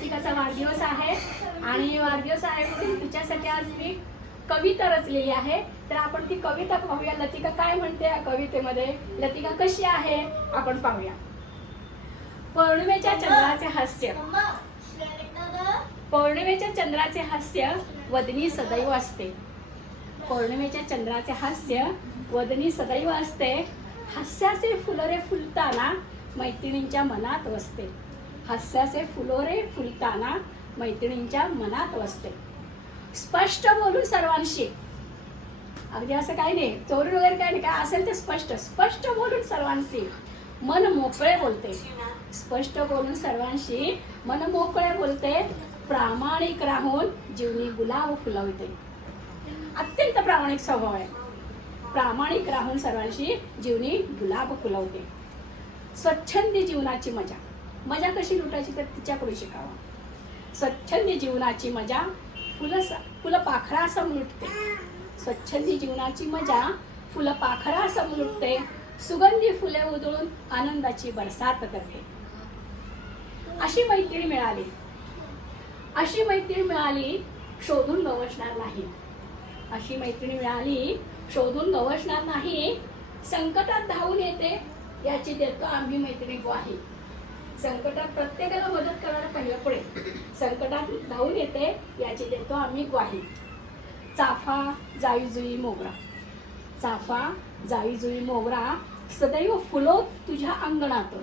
लतिकाचा वाढदिवस आहे. आणि वाढदिवस आहे म्हणून तिच्यासाठी आज मी कविता रचलेली आहे. तर आपण ती कविता पाहूया. लतिका काय म्हणते या कवितेमध्ये? लतिका कशी आहे? आपण पाहूया. पौर्णिमेच्या चंद्राचे हास्य. पौर्णिमेच्या चंद्राचे हास्य वदनी सदैव असते. पौर्णिमेच्या चंद्राचे हास्य वदनी सदैव असते. हास्याचे फुलरे फुलताना मैत्रिणींच्या मनात वसते. हास्याचे फुलोरे फुलताना मैत्रिणींच्या मनात वसते. स्पष्ट बोलून सर्वांशी. अगदी असं काही नाही. चोरून वगैरे काही नाही. काय असेल ते स्पष्ट. स्पष्ट बोलून सर्वांशी मन मोकळे बोलते. स्पष्ट बोलून सर्वांशी मन मोकळे बोलते. प्रामाणिक राहून जीवनी गुलाब फुलवते. अत्यंत प्रामाणिक स्वभाव आहे. प्रामाणिक राहून सर्वांशी जीवनी गुलाब फुलवते. स्वच्छंदी जीवनाची मजा. मजा कशी लुटायची तर तिच्याकडून शिकावा. स्वच्छंदी जीवनाची मजा फुलं फुलं पाखरा असं लुटते स्वच्छंदी जीवनाची मजा फुलं पाखरा असं लुटते सुगंधी फुले उधळून आनंदाची बरसात करते. अशी मैत्रीण मिळाली. अशी मैत्रीण मिळाली शोधून गवसणार नाही. अशी मैत्रीण मिळाली शोधून गवसणार नाही. संकटात धावून येते याची देतो आम्ही मैत्रिणी ग्वाही. संकटात प्रत्येकाला मदत करायला पहिला पुढे. संकटात धावून येते याची देतो आम्ही ग्वाही. चाफा जाईजुई मोगरा. चाफा जाईजुई मोगरा सदैव फुलो तुझ्या अंगणात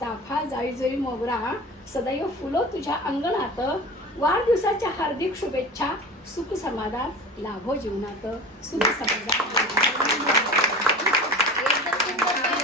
चाफा जाईजुई मोगरा सदैव फुलो तुझ्या अंगणात वाढदिवसाच्या हार्दिक शुभेच्छा सुख समाधान लाभो जीवनात. सुख समाधान.